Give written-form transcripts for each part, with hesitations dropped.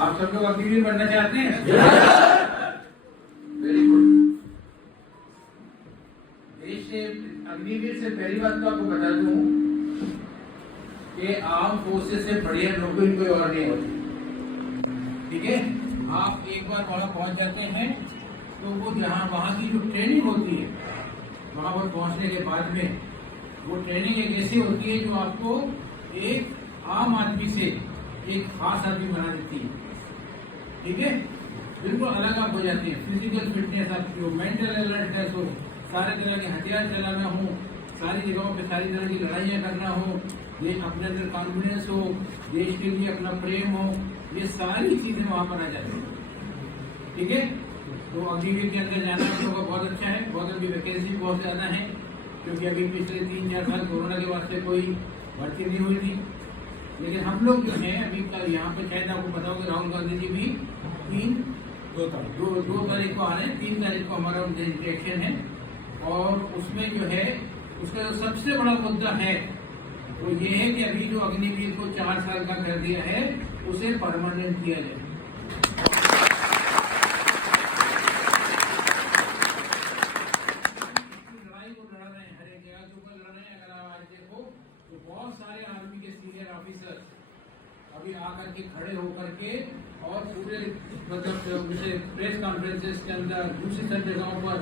आप सब लोग अग्निवीर बनना चाहते हैं? Very good. देश से अग्निवीर से पहली बात तो आपको बता दूं कि आर्म फोर्सेस से बढ़िया नौकरी कोई और नहीं होती। ठीक है, आप एक बार वहां पहुंच जाते हैं तो वो जहां वहां की जो ट्रेनिंग होती है, वहां पर पहुंचने के बाद में वो ट्रेनिंग एक ऐसी होती है जो आपको एक आम आदमी से एक खास आदमी बना देती है। ठीक है, बिल्कुल अलग आप हो जाती है। फिजिकल फिटनेस आपकी हो, मेंटल अलर्टनेस हो, सारे तरह के हथियार चलाना हो, सारी जगहों पे सारी तरह की लड़ाइयाँ करना हो, ये अपने अंदर कॉन्फिडेंस हो, देश के लिए अपना प्रेम हो, ये सारी चीजें वहां पर आ जाती है। ठीक है, तो अग्निवीर के अंदर जाना हम लोगों का बहुत अच्छा है। बहुत अभी वैकेंसी बहुत ज्यादा है, क्योंकि अभी पिछले 3-4 साल कोरोना के वास्ते कोई भर्ती नहीं हुई थी। लेकिन हम लोग जो है अभी कल यहाँ पे शायद आपको पता होगा राहुल गांधी जी भी 2 तारीख को आ रहे हैं। 3 तारीख को हमारा उनसे इंटरेक्शन है, और उसमें जो है उसका जो सबसे बड़ा मुद्दा है वो ये है कि अभी जो अग्निवीर को 4 साल का कर दिया है उसे परमानेंट किया जाए। लड़ाई को लड़ रहे हैं, हर एक जगह के ऊपर लड़ रहे हैं। अगर आप आज देखो तो बहुत सारे आर्मी के सीनियर ऑफिसर अभी आकर के खड़े होकर के और पूरे मतलब प्रेस कॉन्फ्रेंसेस के अंदर दूसरी सब जगहों पर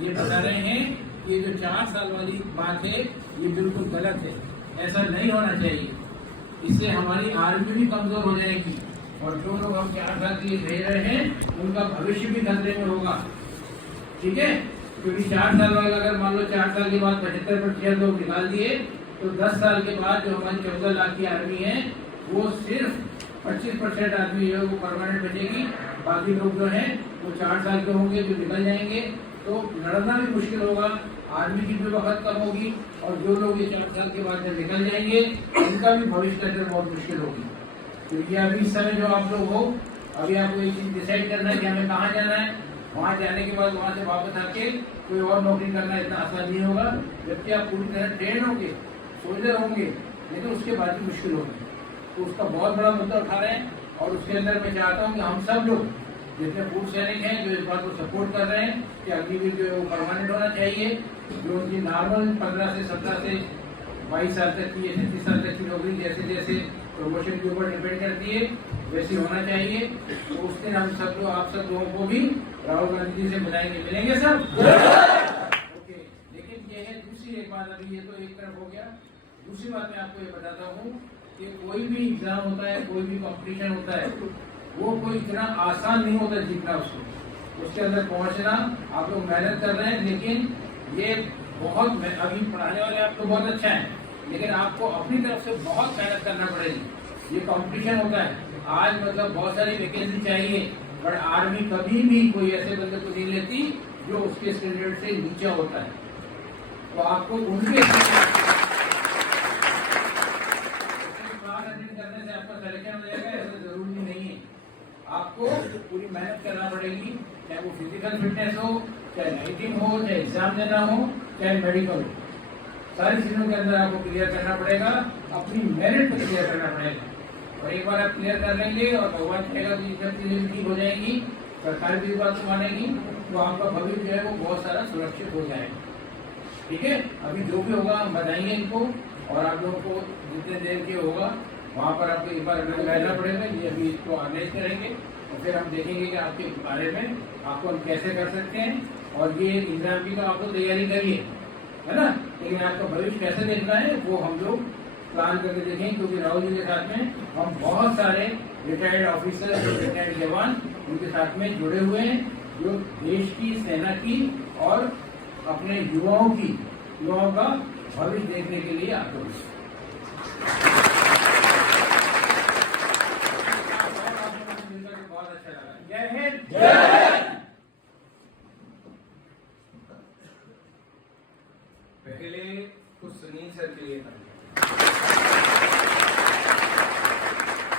ये बता रहे हैं कि ये जो 4 साल वाली बात है ये बिल्कुल गलत है, ऐसा नहीं होना चाहिए। इससे हमारी आर्मी भी कमजोर हो जाएगी, और जो लोग हम 4 साल के लिए भेज रहे हैं उनका भविष्य भी खतरे में होगा। ठीक है, क्योंकि 4 साल वाला अगर मान लो 4 साल के बाद 75% लोग निकाल दिए तो 10 साल के बाद जो हमारी 14 लाख की आर्मी है वो सिर्फ 25% आदमी जो है वो परमानेंट बचेगी। बाकी लोग जो है वो 4 साल के होंगे जो निकल जाएंगे, तो लड़ना भी मुश्किल होगा, आर्मी की भी वक्त कम होगी, और जो लोग ये 4 साल के बाद जब निकल जाएंगे उनका भी भविष्य करना बहुत मुश्किल होगी। क्योंकि अभी इस समय जो आप लोग हो, अभी आपको एक चीज डिसाइड करना है कि हमें कहाँ जाना है। वहाँ जाने के बाद वहाँ से वापस आके कोई और नौकरी करना इतना आसान नहीं होगा, जबकि आप पूरी तरह ट्रेन होंगे, सोल्जर होंगे, लेकिन उसके बाद भी मुश्किल होगी। तो उसका बहुत बड़ा मुद्दा उठा रहे हैं, और उसके अंदर मैं चाहता हूँ कि हम सब लोग जितने पूर्व सैनिक हैं जो इस बात को सपोर्ट कर रहे हैं कि अग्निवीर जो है वो परमानेंट होना चाहिए। जो उनकी नॉर्मल 15 से 17 से 22 साल तक की, 36 साल तक की नौकरी जैसे जैसे प्रमोशन के ऊपर डिपेंड करती है वैसी होना चाहिए। तो उस दिन हम सब लोग, आप सब लोगों को भी राहुल गांधी जी से मिलाएंगे, मिलेंगे सब। ओके, लेकिन ये है दूसरी एक बात, अभी ये तो एक तरफ हो गया। दूसरी बात मैं आपको ये बताता हूँ कि कोई भी एग्जाम होता है, कोई भी कॉम्पिटिशन होता है, वो कोई इतना आसान नहीं होता जीतना उसको। उसके अंदर पहुंचना आप लोग मेहनत कर रहे हैं, लेकिन ये बहुत, अभी पढ़ाने वाले आप तो बहुत अच्छा है, लेकिन आपको अपनी तरफ से बहुत मेहनत करना पड़ेगी। ये कंपटीशन होता है, आज मतलब बहुत सारी वैकेंसी चाहिए, बट आर्मी कभी भी कोई ऐसे बंदे को नहीं लेती जो उसके स्टैंडर्ड से नीचे होता है। तो आपको उनके करने से आपका सिलेक्शन हो जाएगा ऐसा जरूरी नहीं है। आपको पूरी मेहनत करना पड़ेगी, चाहे वो फिजिकल फिटनेस हो, चाहे राइटिंग हो, चाहे एग्जाम देना हो, चाहे मेडिकल हो, सारी चीजों के अंदर आपको क्लियर करना पड़ेगा, अपनी मेरिट को क्लियर करना पड़ेगा। और एक बार आप क्लियर कर लेंगे और भगवान चाहेगा तो ये सब चीजें ठीक हो जाएंगी, सरकार भी इस बात को मानेगी, तो आपका भविष्य जो है वो बहुत सारा सुरक्षित हो जाएगा। ठीक है, अभी जो भी होगा हम बताएंगे इनको, और आप लोगों को जितने देर के होगा वहाँ पर आपको एक बार रहना पड़ेगा। ये अभी इसको ऑर्गेनाइज करेंगे और फिर हम देखेंगे कि आपके बारे में आपको हम कैसे कर सकते हैं। और ये एग्जाम की तो आप लोग तैयारी करिए, है ना, लेकिन आपका भविष्य कैसे देखना है वो हम लोग प्लान करके देखेंगे। क्योंकि राहुल जी के साथ में हम बहुत सारे रिटायर्ड ऑफिसर, रिटायर्ड जवान उनके साथ में जुड़े हुए हैं, जो देश की, सेना की और अपने युवाओं का भविष्य देखने के लिए आते हैं। बहुत अच्छा लगा। जय हिंद। पहले कुछ सुनील सर के लिए था।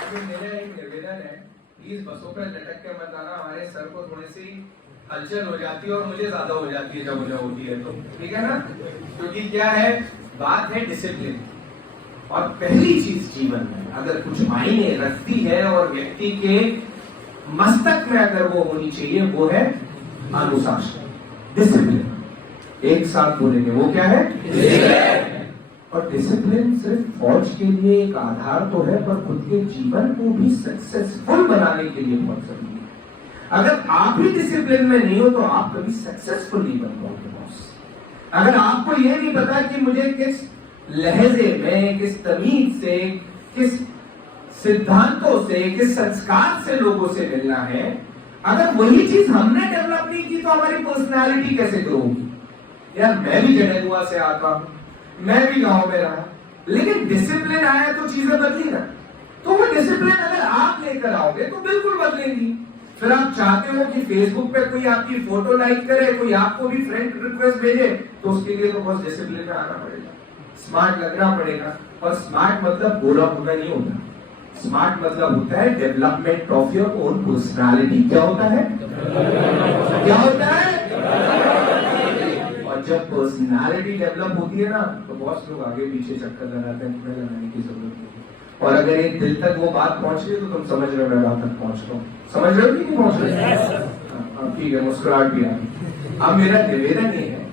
अभी मेरा एक निवेदन है, प्लीज बसों पर लटक के मत आना, हमारे सर को थोड़ी सी हलचल हो जाती है और मुझे ज्यादा हो जाती है जब उन्हें होती है तो, ठीक है ना। क्योंकि क्या है, बात है डिसिप्लिन। और पहली चीज जीवन में अगर कुछ मायने रखती है और व्यक्ति के मस्तक में अगर वो होनी चाहिए वो है अनुशासन, डिसिप्लिन। एक साथ बोलेंगे, वो क्या है? और डिसिप्लिन सिर्फ फौज के लिए एक आधार तो है, पर खुद के जीवन को भी सक्सेसफुल बनाने के लिए बहुत जरूरी है। अगर आप ही डिसिप्लिन में नहीं हो तो आप कभी सक्सेसफुल नहीं बन पाओगे बॉस। अगर आपको यह नहीं पता कि मुझे किस लहजे में, किस तमीज से, किस सिद्धांतों से, किस संस्कार से लोगों से मिलना है, अगर वही चीज हमने डेवलप नहीं की तो हमारी पर्सनालिटी कैसे ग्रो होगी? यार मैं भी जडेगुआ से आता हूं, मैं भी गांव में रहा, लेकिन डिसिप्लिन आया तो चीजें बदली ना। तो वो डिसिप्लिन अगर आप लेकर आओगे तो बिल्कुल बदलेंगी। फिर आप चाहते हो कि फेसबुक पे कोई आपकी फोटो लाइक करे, कोई आपको भी फ्रेंड रिक्वेस्ट भेजे, तो उसके लिए तो बहुत डिसिप्लिन में आना पड़ेगा, स्मार्ट लगना पड़ेगा। और स्मार्ट मतलब गोरा होना नहीं होता, स्मार्ट मतलब होता है development of your own personality. क्या होता है? क्या होता है? और जब पर्सनालिटी डेवलप होती है ना तो बहुत लोग आगे पीछे चक्कर लगाते हैं, तुम्हें लगाने की जरूरत नहीं। और अगर एक दिल तक वो बात पहुंच रही है तो तुम समझ रहे हो मैं वहां तक पहुंच रहा हूं। समझ रहे हो कि नहीं पहुंच रहे? ठीक है, मुस्कुराहट भी आ गई। अब मेरा निवेदन ये है,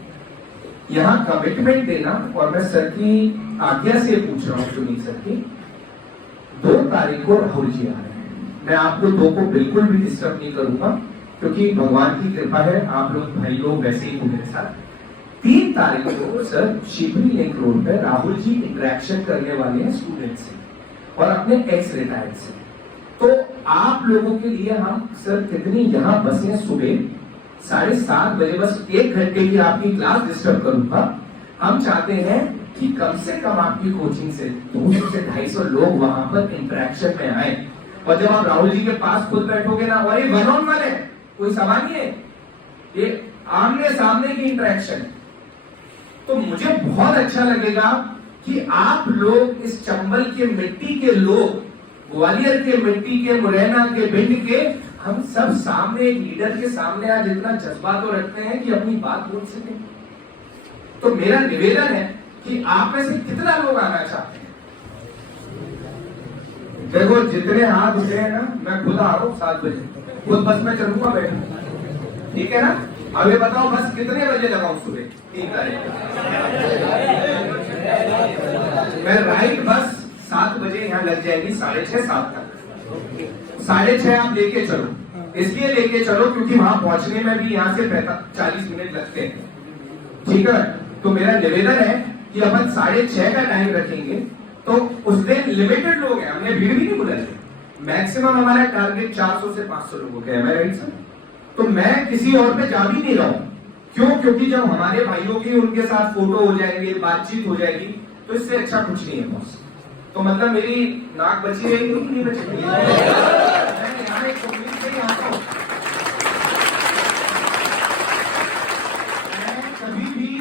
यहाँ कमिटमेंट देना, और मैं सर की आज्ञा से पूछ रहा हूँ सुनील सर की, 2 तारीख को राहुल जी आ रहे हैं। मैं आपको 2 को बिल्कुल भी डिस्टर्ब नहीं करूंगा, क्योंकि भगवान की कृपा है, आप लोग भाई लोग वैसे ही हो मेरे साथ। 3 तारीख को सर शिवरी लिंक रोड पर राहुल जी इंटरेक्शन करने वाले हैं स्टूडेंट से और अपने एक्स रिटायर्ड से। तो आप लोगों के लिए हम सर कितनी यहाँ बसें सुबह 7:30 बजे, बस 1 घंटे की आपकी क्लास डिस्टर्ब करूंगा। हम चाहते हैं कि कम से कम आपकी कोचिंग से 200 से 250 लोग वहां पर इंटरेक्शन में आए। और जब आप राहुल जी के पास खुद बैठोगे ना, और ये 1-on-1 है, कोई सवाल नहीं है, ये आमने सामने की इंटरेक्शन, तो मुझे बहुत अच्छा लगेगा कि आप लोग इस चंबल के मिट्टी के लोग, ग्वालियर के मिट्टी के, मुरैना के, भिंड के, हम सब सामने एक लीडर के सामने आज इतना जज्बा तो रखते हैं कि अपनी बात बोल सके। तो मेरा निवेदन है कि आप में से कितना लोग आना चाहते हैं? देखो जितने हाथ उठे हैं ना, मैं खुद आ रहा हूँ 7 बजे, खुद बस में चलूंगा, बैठूंगा, ठीक है ना? अब ये बताओ बस कितने बजे लगाऊं सुबह 3 तारीख? मैं राइट बस 7 बजे यहाँ लग जाएगी, 6:30 7 तक। 6:30 आप लेके चलो, इसलिए लेके चलो क्योंकि वहां पहुंचने में भी यहाँ से 40 मिनट लगते हैं, ठीक है? तो मेरा निवेदन है कि अपन 6:30 का टाइम रखेंगे, तो उस दिन लिमिटेड लोग हैं, हमने भीड़ भी नहीं बुलाई, मैक्सिमम हमारा टारगेट 400 से 500 लोगों का है, मैं राइट सर? तो मैं किसी और पे जा भी नहीं रहा हूं, क्यों? क्योंकि जब हमारे भाइयों की उनके साथ फोटो हो जाएंगे, बातचीत हो जाएगी, तो इससे अच्छा कुछ नहीं है बॉस। तो मतलब मेरी नाक बची रहेगी कि नहीं बची? यहाँ एक तकलीफ से ही आता हूं। कभी भी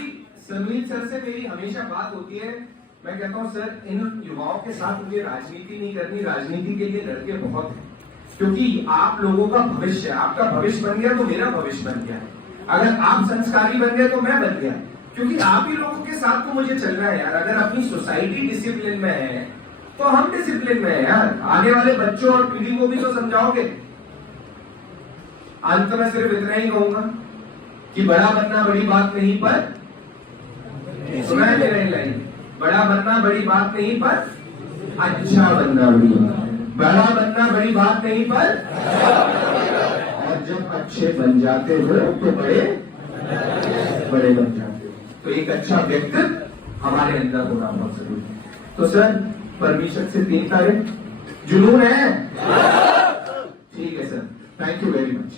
समीर सर से मेरी हमेशा बात होती है, मैं कहता हूं सर इन युवाओं के साथ मुझे राजनीति नहीं करनी, राजनीति के लिए लड़के बहुत हैं, क्योंकि आप लोगों का भविष्य, आपका भविष्य बन गया तो मेरा भविष्य बन गया, अगर आप संस्कारी बन गए तो मैं बन गया, क्योंकि आप ही लोगों के साथ तो मुझे चलना है यार। अगर अपनी सोसाइटी डिसिप्लिन में है तो हम डिसिप्लिन में है यार, आने वाले बच्चों और पीढ़ी को भी तो समझाओगे। अंत में सिर्फ इतना ही कहूंगा कि बड़ा बनना बड़ी बात नहीं, पर सुना है मेरा लाइन, बड़ा बनना बड़ी बात नहीं पर अच्छा बनना बड़ी बात है, बड़ा बनना बड़ी बात नहीं पर, और जब अच्छे बन जाते हो तो बड़े बन जाते हो। तो एक अच्छा व्यक्तित्व हमारे अंदर होना बहुत जरूरी है। तो सर परमिशन से 3 तारीख जुनून है? ठीक है sir, thank you very much.